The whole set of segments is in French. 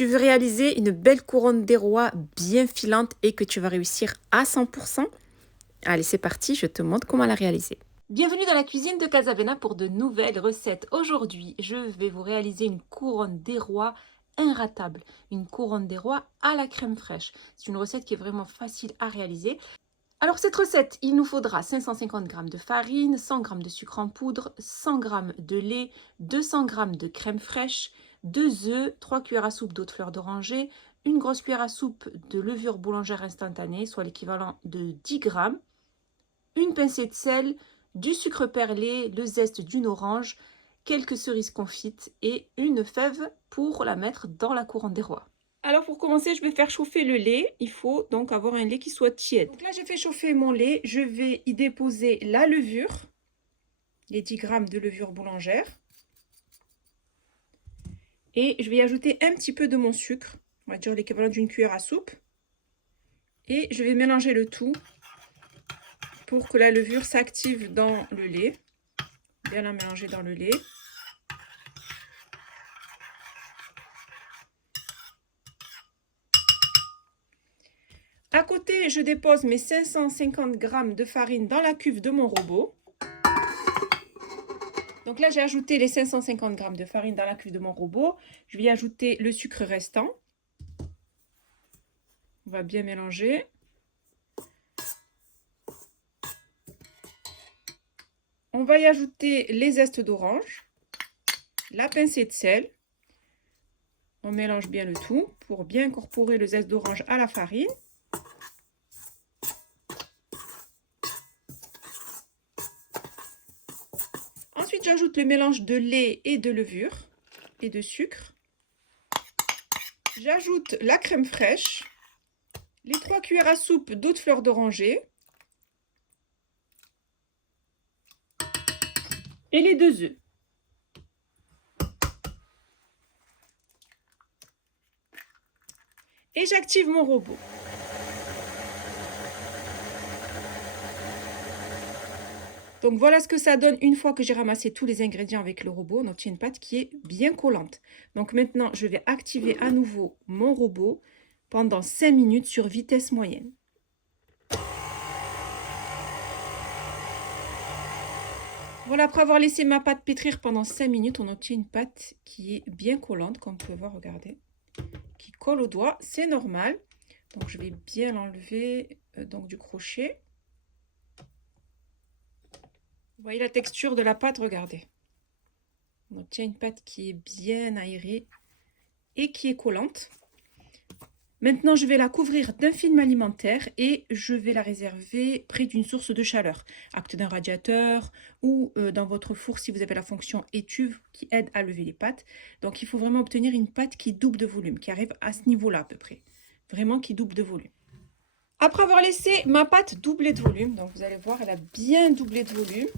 Tu veux réaliser une belle couronne des rois bien filante et que tu vas réussir à 100%? Allez, c'est parti, je te montre comment la réaliser. Bienvenue dans la cuisine de Casabena pour de nouvelles recettes. Aujourd'hui, je vais vous réaliser une couronne des rois inratable, une couronne des rois à la crème fraîche. C'est une recette qui est vraiment facile à réaliser. Alors cette recette, il nous faudra 550 g de farine, 100 g de sucre en poudre, 100 g de lait, 200 g de crème fraîche, 2 œufs, 3 cuillères à soupe d'eau de fleur d'oranger, une grosse cuillère à soupe de levure boulangère instantanée, soit l'équivalent de 10 g, une pincée de sel, du sucre perlé, le zeste d'une orange, quelques cerises confites et une fève pour la mettre dans la couronne des rois. Alors pour commencer, je vais faire chauffer le lait. Il faut donc avoir un lait qui soit tiède. Donc là, j'ai fait chauffer mon lait. Je vais y déposer la levure, les 10 g de levure boulangère. Et je vais y ajouter un petit peu de mon sucre, on va dire l'équivalent d'une cuillère à soupe. Et je vais mélanger le tout pour que la levure s'active dans le lait. Bien la mélanger dans le lait. À côté, je dépose mes 550 g de farine dans la cuve de mon robot. Donc là, j'ai ajouté les 550 g de farine dans la cuve de mon robot. Je vais y ajouter le sucre restant. On va bien mélanger. On va y ajouter les zestes d'orange, la pincée de sel. On mélange bien le tout pour bien incorporer le zeste d'orange à la farine. Ensuite, j'ajoute le mélange de lait et de levure et de sucre. J'ajoute la crème fraîche, les 3 cuillères à soupe d'eau de fleur d'oranger et les 2 œufs. Et j'active mon robot. Donc voilà ce que ça donne une fois que j'ai ramassé tous les ingrédients avec le robot. On obtient une pâte qui est bien collante. Donc maintenant, je vais activer à nouveau mon robot pendant 5 minutes sur vitesse moyenne. Voilà, après avoir laissé ma pâte pétrir pendant 5 minutes, on obtient une pâte qui est bien collante, comme vous pouvez voir, regardez, qui colle au doigt, c'est normal. Donc je vais bien l'enlever donc du crochet. Vous voyez la texture de la pâte, regardez. On obtient une pâte qui est bien aérée et qui est collante. Maintenant, je vais la couvrir d'un film alimentaire et je vais la réserver près d'une source de chaleur, à côté d'un radiateur ou dans votre four si vous avez la fonction étuve qui aide à lever les pâtes. Donc, il faut vraiment obtenir une pâte qui double de volume, qui arrive à ce niveau-là à peu près. Vraiment qui double de volume. Après avoir laissé ma pâte doubler de volume, donc vous allez voir, elle a bien doublé de volume.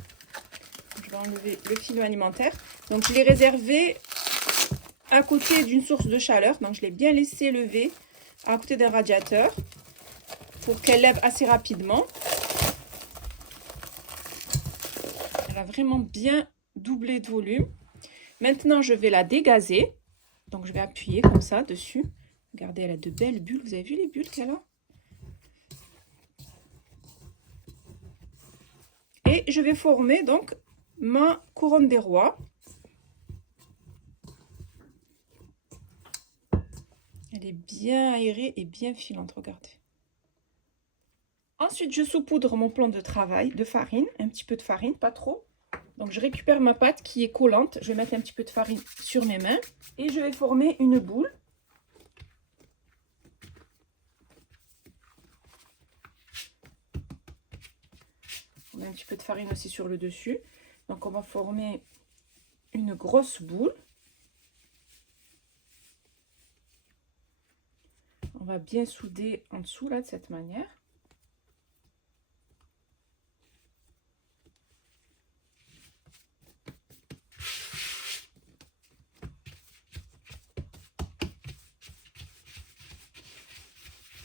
Je vais enlever le film alimentaire. Donc, je l'ai réservé à côté d'une source de chaleur. Donc, je l'ai bien laissé lever à côté d'un radiateur pour qu'elle lève assez rapidement. Elle a vraiment bien doublé de volume. Maintenant, je vais la dégazer. Donc, je vais appuyer comme ça dessus. Regardez, elle a de belles bulles. Vous avez vu les bulles qu'elle a? Et je vais former donc ma couronne des rois. Elle est bien aérée et bien filante, regardez. Ensuite, je saupoudre mon plan de travail de farine, un petit peu de farine, pas trop. Donc, je récupère ma pâte qui est collante. Je vais mettre un petit peu de farine sur mes mains et je vais former une boule. On met un petit peu de farine aussi sur le dessus. Donc, on va former une grosse boule. On va bien souder en dessous, là, de cette manière.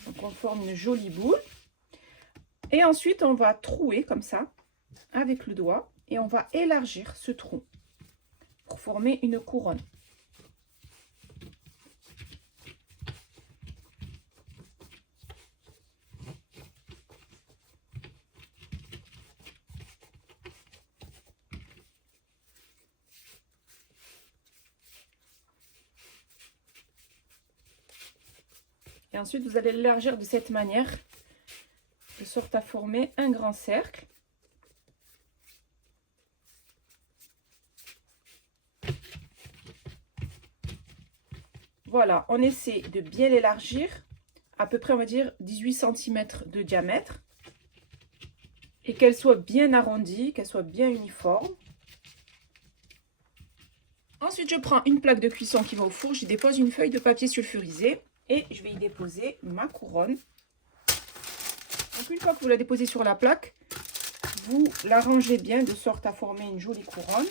Donc, on forme une jolie boule. Et ensuite, on va trouer comme ça, avec le doigt. Et on va élargir ce trou pour former une couronne. Et ensuite, vous allez l'élargir de cette manière, de sorte à former un grand cercle. Voilà, on essaie de bien l'élargir, à peu près, on va dire, 18 cm de diamètre. Et qu'elle soit bien arrondie, qu'elle soit bien uniforme. Ensuite, je prends une plaque de cuisson qui va au four, j'y dépose une feuille de papier sulfurisé et je vais y déposer ma couronne. Donc, une fois que vous la déposez sur la plaque, vous la rangez bien de sorte à former une jolie couronne.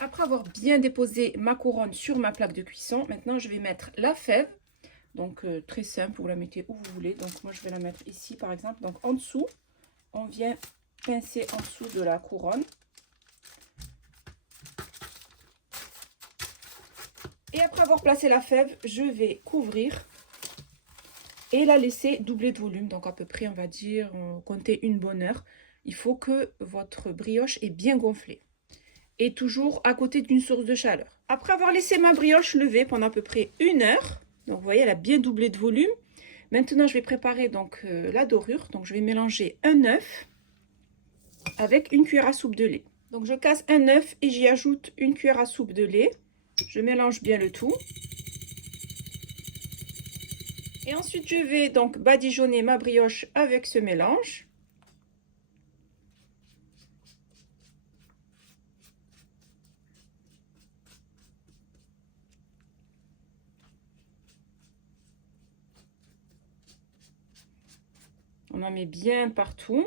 Après avoir bien déposé ma couronne sur ma plaque de cuisson, maintenant je vais mettre la fève. Donc très simple, vous la mettez où vous voulez. Donc moi je vais la mettre ici par exemple. Donc en dessous, on vient pincer en dessous de la couronne. Et après avoir placé la fève, je vais couvrir et la laisser doubler de volume. Donc à peu près, on va dire, compter une bonne heure. Il faut que votre brioche est bien gonflée. Et toujours à côté d'une source de chaleur. Après avoir laissé ma brioche levée pendant à peu près une heure, donc vous voyez, elle a bien doublé de volume. Maintenant, je vais préparer donc la dorure. Donc je vais mélanger un œuf avec une cuillère à soupe de lait. Donc je casse un œuf et j'y ajoute une cuillère à soupe de lait. Je mélange bien le tout. Et ensuite, je vais donc badigeonner ma brioche avec ce mélange. On en met bien partout.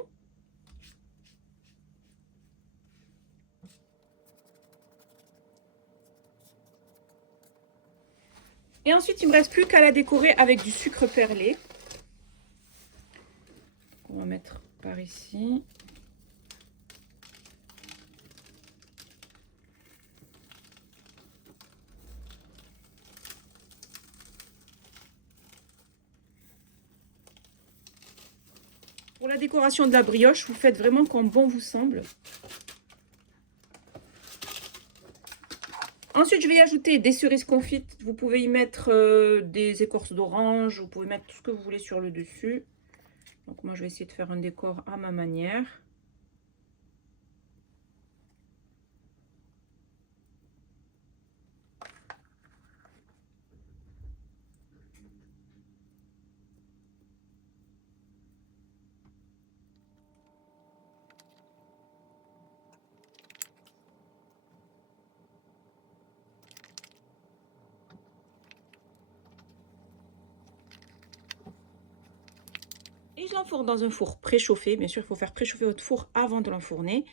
Et ensuite, il ne me reste plus qu'à la décorer avec du sucre perlé. On va mettre par ici. Pour la décoration de la brioche, vous faites vraiment comme bon vous semble. Ensuite, je vais y ajouter des cerises confites. Vous pouvez y mettre des écorces d'orange. Vous pouvez mettre tout ce que vous voulez sur le dessus. Donc moi, je vais essayer de faire un décor à ma manière. Et je l'enfourne dans un four préchauffé. Bien sûr, il faut faire préchauffer votre four avant de l'enfourner.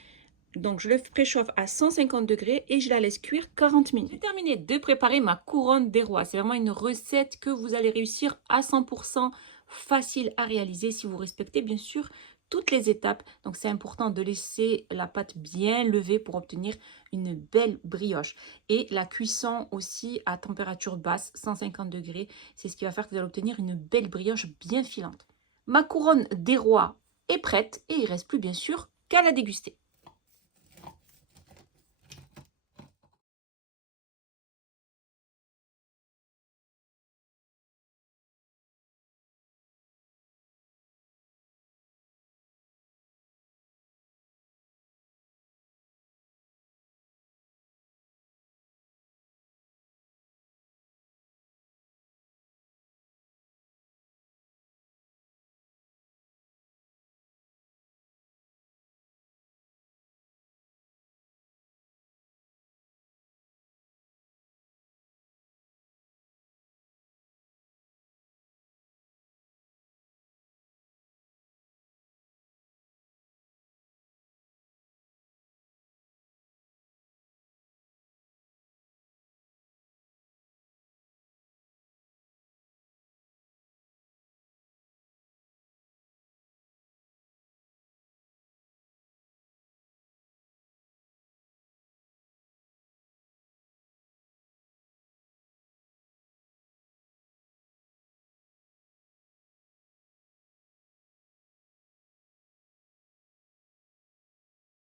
Donc, je le préchauffe à 150 degrés et je la laisse cuire 40 minutes. J'ai terminé de préparer ma couronne des rois. C'est vraiment une recette que vous allez réussir à 100%, facile à réaliser si vous respectez bien sûr toutes les étapes. Donc, c'est important de laisser la pâte bien levée pour obtenir une belle brioche. Et la cuisson aussi à température basse, 150 degrés. C'est ce qui va faire que vous allez obtenir une belle brioche bien filante. Ma couronne des rois est prête et il ne reste plus bien sûr qu'à la déguster.